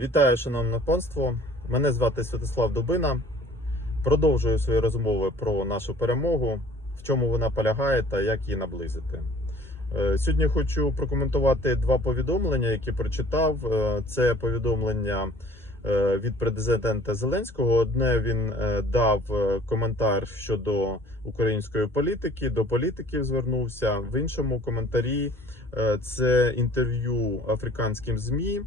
Вітаю, шановне панство. Мене звати Святослав Дубина. Продовжую свої розмови про нашу перемогу, в чому вона полягає та як її наблизити. Е, Сьогодні хочу прокоментувати два повідомлення, які прочитав. Е, Це повідомлення е, від президента Зеленського. Одне він дав коментар щодо української політики, до політиків звернувся. В іншому коментарі це інтерв'ю африканським ЗМІ.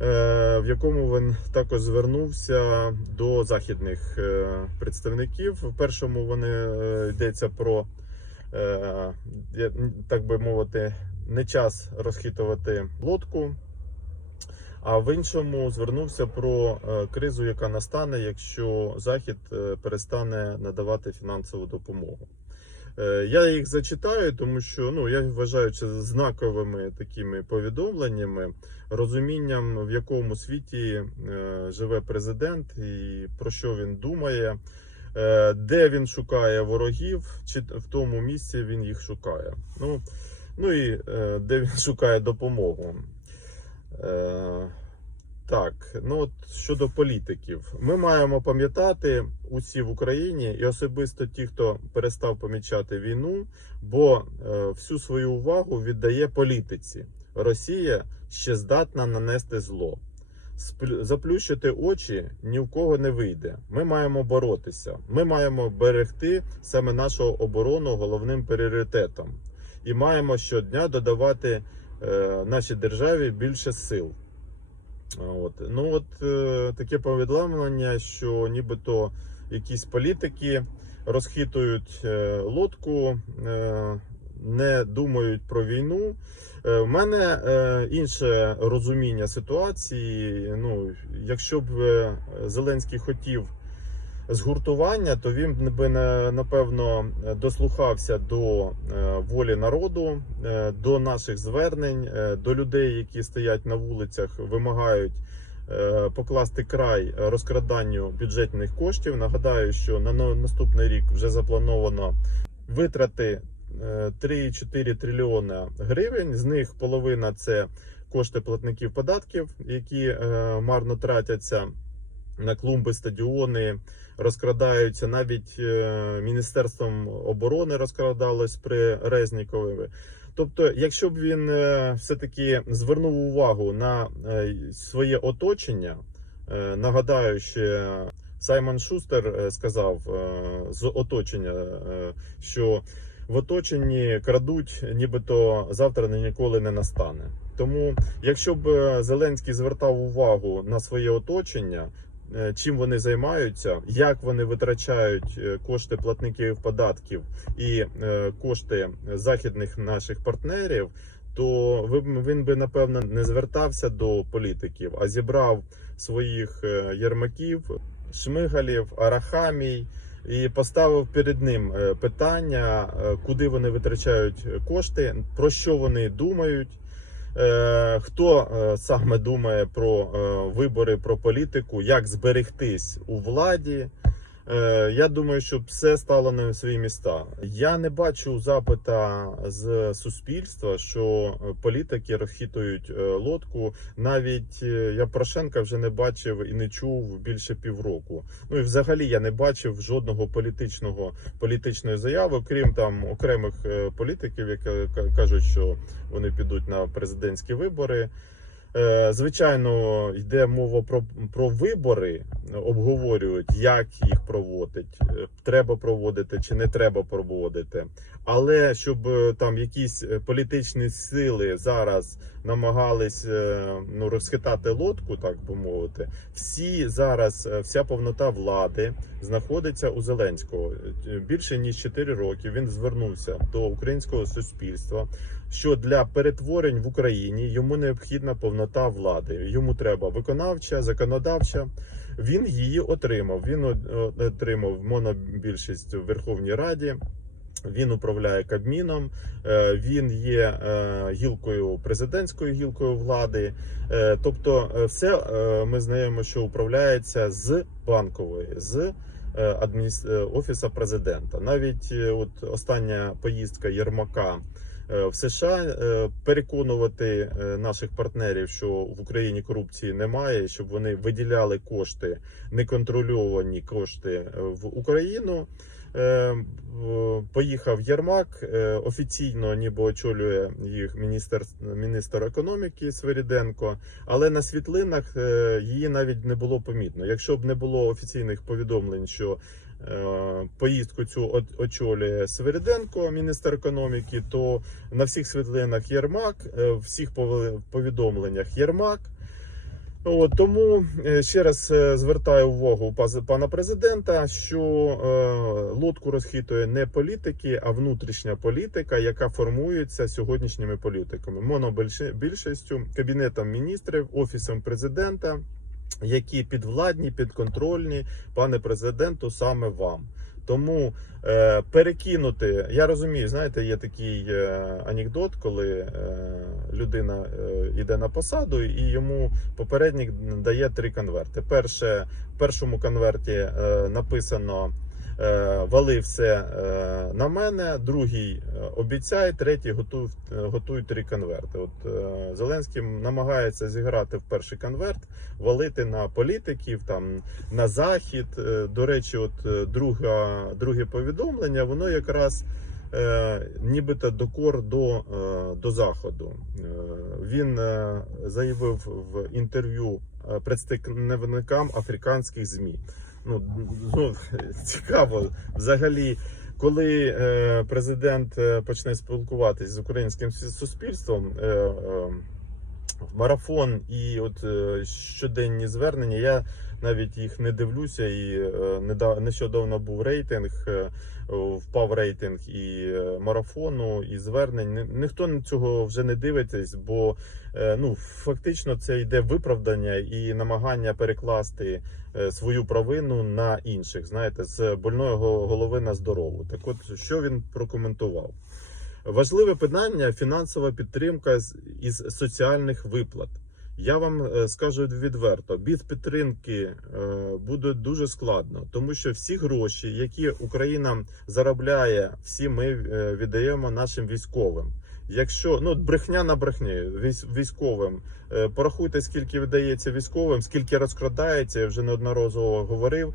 Е, в якому він також звернувся до західних е, представників. В першому вони е, йдеться про так би мовити, не час розхитувати лодку. А в іншому звернувся про кризу, яка настане, якщо Захід перестане надавати фінансову допомогу. Е, Я їх зачитаю, тому що ну я вважаю це знаковими такими повідомленнями, розумінням, в якому світі е, живе президент і про що він думає, е, де він шукає ворогів, чи в тому місці він їх шукає. Ну, ну і де він шукає допомогу. Так, ну от щодо політиків, ми маємо пам'ятати усі в Україні і особисто ті, хто перестав помічати війну, бо е, всю свою увагу віддає політиці. Росія ще здатна нанести зло. Заплющити очі ні в кого не вийде. Ми маємо боротися. Ми маємо берегти саме нашу оборону головним пріоритетом. І маємо щодня додавати е, нашій державі більше сил. От. Ну от е, таке повідомлення, що нібито якісь політики розхитують е, лодку, е, не думають про війну. В мене інше розуміння ситуації. Ну, якщо б Зеленський хотів згуртування, то він би напевно дослухався до е, волі народу, е, до наших звернень, е, до людей, які стоять на вулицях, вимагають. Покласти край розкраданню бюджетних коштів. Нагадаю, що на наступний рік вже заплановано витрати е, 3,4 трильйона гривень. З них половина це кошти платників податків, які марно тратяться на клумби, стадіони, розкрадаються. Навіть е, Міністерством оборони розкрадалось при Резнікові. Тобто, якщо б він е, все-таки звернув увагу на е, своє оточення, нагадаю, ще Саймон Шустер сказав з оточення, що в оточенні крадуть, нібито завтра ніколи не настане. Тому, якщо б Зеленський звертав увагу на своє оточення, чим вони займаються, як вони витрачають е, кошти платників податків і е, кошти західних наших партнерів, то він би напевно не звертався до політиків, а зібрав своїх е, єрмаків, шмигалів, арахамій. І поставив перед ним е, питання, е, куди вони витрачають кошти, про що вони думають, Е, Хто е, саме думає про е, вибори, про політику, як зберегтись у владі? Е, Я думаю, що все стало на свої міста. Я не бачу запита з суспільства, що е, політики розхитують е, лодку. Навіть я Порошенка вже не бачив і не чув більше півроку. Ну і взагалі я не бачив жодного політичного політичної заяви, крім там окремих політиків, які кажуть, що вони підуть на президентські вибори. Е, Звичайно, йде мова про, про вибори, обговорюють, як їх проводить, е, треба проводити чи не треба проводити. Але щоб е, там якісь політичні сили зараз намагались ну, розхитати лодку, так би мовити, всі зараз, вся повнота влади знаходиться у Зеленського. Більше ніж 4 роки він звернувся до українського суспільства що для перетворень в Україні йому необхідна повнота влади. Йому треба виконавча, законодавча. Він її отримав. Він отримав монобільшість в Верховній Раді. Він управляє Кабміном, е, він є е, гілкою президентською гілкою влади. Е, Тобто, все ми знаємо, що управляється з банкової, з офіса президента. Навіть от остання поїздка Єрмака в США, е, переконувати е, наших партнерів, що в Україні корупції немає, щоб вони виділяли кошти, неконтрольовані кошти е, в Україну. Е, Поїхав Єрмак е, офіційно, ніби очолює їх міністр, міністр економіки Свиріденко, але на світлинах е, її навіть не було помітно. Якщо б не було офіційних повідомлень, що е, поїздку цю очолює Свириденко, міністр економіки, то на всіх світлинах Єрмак, е, всіх повідомленнях Єрмак. От, тому е, ще раз е, звертаю увагу пана президента, що е, лодку розхитує не політики, а внутрішня політика, яка формується сьогоднішніми політиками, монобільшістю, кабінетом міністрів, офісом президента, які підвладні, підконтрольні, пане президенту, саме вам. Тому е, перекинути, я розумію, знаєте, є такий е, анекдот, коли е, людина е, йде на посаду і йому попередник дає три конверти. Перше, в першому конверті е, написано вали все е, на мене, другий е, обіцяй, третій готуй, е, готуй три конверти. От е, Зеленський намагається зіграти в перший конверт, валити на політиків, там на захід. Е, До речі, от е, друга, друге повідомлення, воно якраз. Е, нібито докор до, е, до заходу. Е, він е, заявив в інтерв'ю е, представникам африканських змі. Ну, ну цікаво, взагалі, коли е, президент е, почне спілкуватись з українським суспільством. Марафон і от е, щоденні звернення. Я навіть їх не дивлюся. І е, нещодавно був рейтинг, е, впав рейтинг і марафону, і звернень. Ні- Ніхто цього вже не дивиться, бо ну фактично це йде виправдання і намагання перекласти свою провину на інших. Знаєте, з больної голови на здорову. Так, от що він прокоментував. Важливе питання фінансова підтримка із соціальних виплат. Я вам е, скажу відверто, без підтримки е, буде дуже складно, тому що всі гроші, які Україна заробляє, всі ми е, віддаємо нашим військовим. Якщо ну брехня на брехні військ- військовим, порахуйте, скільки видається військовим, скільки розкрадається. Я вже неодноразово говорив.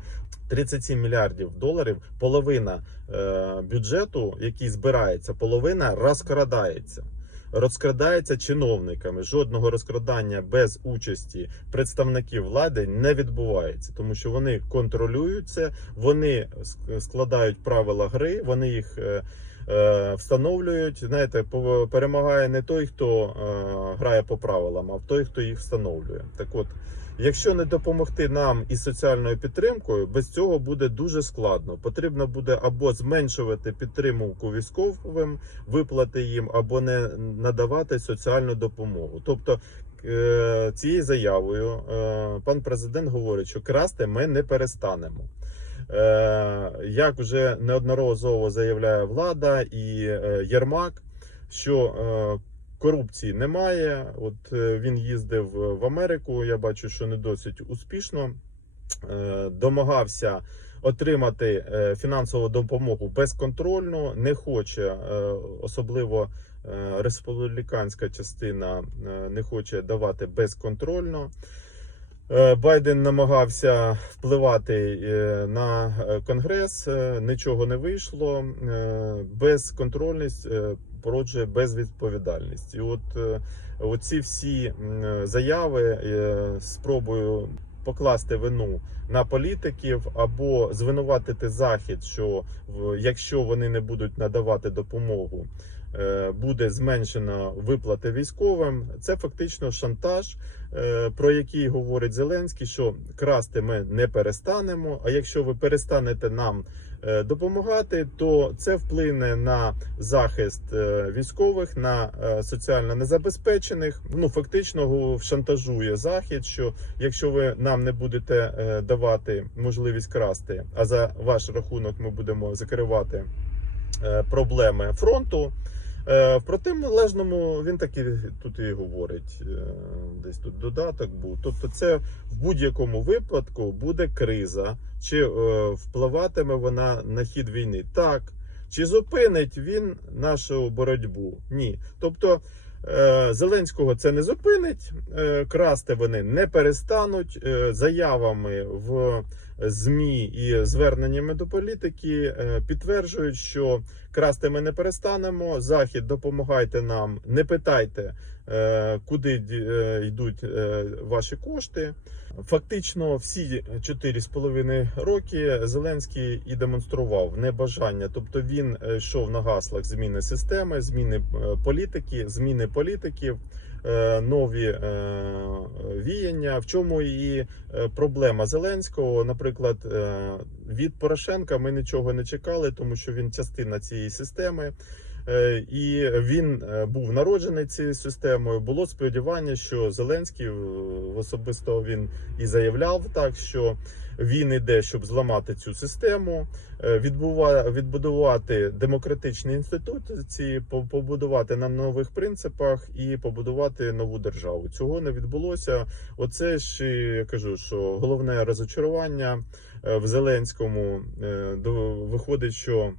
37 мільярдів доларів, половина е, бюджету, який збирається, половина розкрадається. Розкрадається чиновниками. Жодного розкрадання без участі представників влади не відбувається, тому що вони контролюють це, вони складають правила гри, вони їх е, встановлюють. Знаєте, перемагає не той, хто е, грає по правилам, а той, хто їх встановлює. Так от. Якщо не допомогти нам із соціальною підтримкою, без цього буде дуже складно. Потрібно буде або зменшувати підтримку військовим, виплати їм, або не надавати соціальну допомогу. Тобто е, цією заявою е, пан президент говорить, що красти ми не перестанемо. Е, Як вже неодноразово заявляє влада і е, Єрмак, що е, корупції немає. От він їздив в Америку. Я бачу, що не досить успішно. Домагався отримати фінансову допомогу безконтрольно, не хоче, особливо республіканська частина не хоче давати безконтрольно. Е, Байден намагався впливати е, на е, конгрес, нічого не вийшло. Безконтрольність породжує безвідповідальність. І от оці всі заяви спробую покласти вину на політиків або звинуватити захід, що якщо вони не будуть надавати допомогу. Е, Буде зменшено виплати військовим. Це фактично шантаж, е, про який говорить Зеленський, що красти ми не перестанемо. А якщо ви перестанете нам е, допомагати, то це вплине на захист військових, на соціально незабезпечених. Ну фактично шантажує захід, що якщо ви нам не будете давати можливість красти, а за ваш рахунок ми будемо закривати проблеми фронту. Е, В протилежному він так і тут і говорить. е, Десь тут додаток був. Тобто, це в будь-якому випадку буде криза, чи е, впливатиме вона на хід війни? Так. Чи зупинить він нашу боротьбу? Ні. Тобто е, Зеленського це не зупинить, е, красти вони не перестануть е, заявами в ЗМІ і зверненнями до політики е, підтверджують, що красти ми не перестанемо. Захід допомагайте нам, не питайте, е, куди е, йдуть ваші кошти. Фактично, всі 4,5 роки Зеленський і демонстрував небажання. Тобто він йшов на гаслах зміни системи, зміни політики, зміни політиків, нові е, віяння. В чому і е, проблема Зеленського, наприклад, е, від Порошенка ми нічого не чекали, тому що він частина цієї системи. Е, І він е, був народжений цією системою. Було сподівання, що Зеленський е, особисто він і заявляв так, що він іде, щоб зламати цю систему, відбудувати демократичні інституції, побудувати на нових принципах і побудувати нову державу. Цього не відбулося. Оце ж я кажу, що головне розочарування в Зеленському виходить, що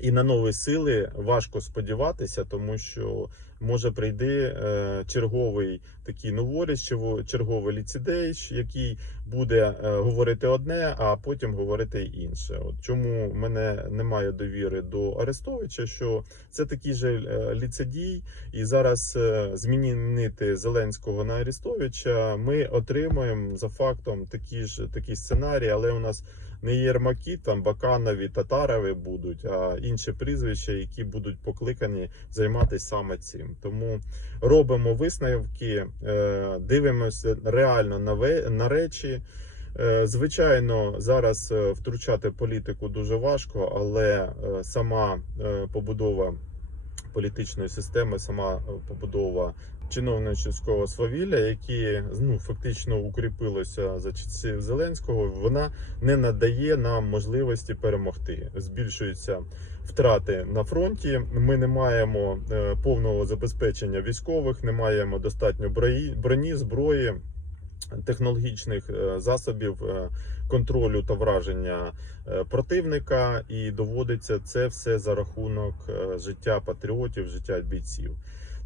і на нові сили важко сподіватися, тому що може прийти е, черговий такий новоріч, черговий ліцідей, який буде е, говорити одне, а потім говорити інше. От чому в мене немає довіри до Арестовича, що це такий же е, ліцедій, і зараз змінити Зеленського на Арестовича ми отримаємо за фактом такі ж такий сценарій, але у нас не Єрмаки, там Баканові, Татарові будуть, а інші прізвища, які будуть покликані займатися саме цим. Тому робимо висновки, е, дивимося реально на речі. Е, Звичайно, зараз е, втручати політику дуже важко, але сама побудова політичної системи, сама побудова чиновничського свавілля, які ну фактично укріпилося за часів Зеленського, вона не надає нам можливості перемогти. Збільшуються втрати на фронті. Ми не маємо е, повного забезпечення військових, не маємо достатньо броні, зброї. Технологічних е, засобів е, контролю та враження противника, і доводиться це все за рахунок життя патріотів, життя бійців.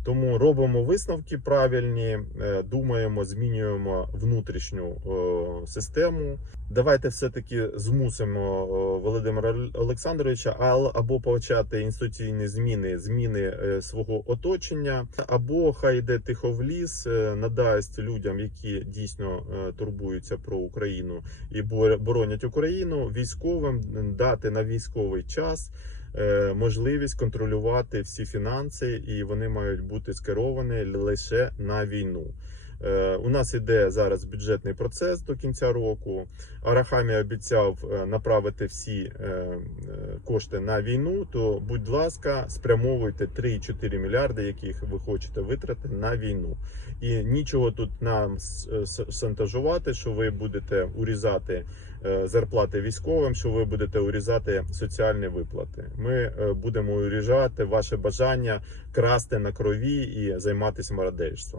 Тому робимо висновки правильні, е, думаємо, змінюємо внутрішню е, систему. Давайте все-таки змусимо е, Володимира Олександровича або почати інституційні зміни, зміни свого оточення, або хай йде тихо в ліс, надасть людям, які дійсно турбуються про Україну і бор- боронять Україну, військовим дати на військовий час можливість контролювати всі фінанси, і вони мають бути скеровані лише на війну. Е, У нас іде зараз бюджетний процес до кінця року. Арахамі обіцяв е, направити всі е, е, кошти на війну. То, будь ласка, спрямовуйте 3-4 мільярди, яких ви хочете витратити на війну. І нічого тут нам шантажувати, що ви будете урізати е, зарплати військовим, що ви будете урізати соціальні виплати. Ми е, будемо урізати ваше бажання красти на крові і займатися мародерством.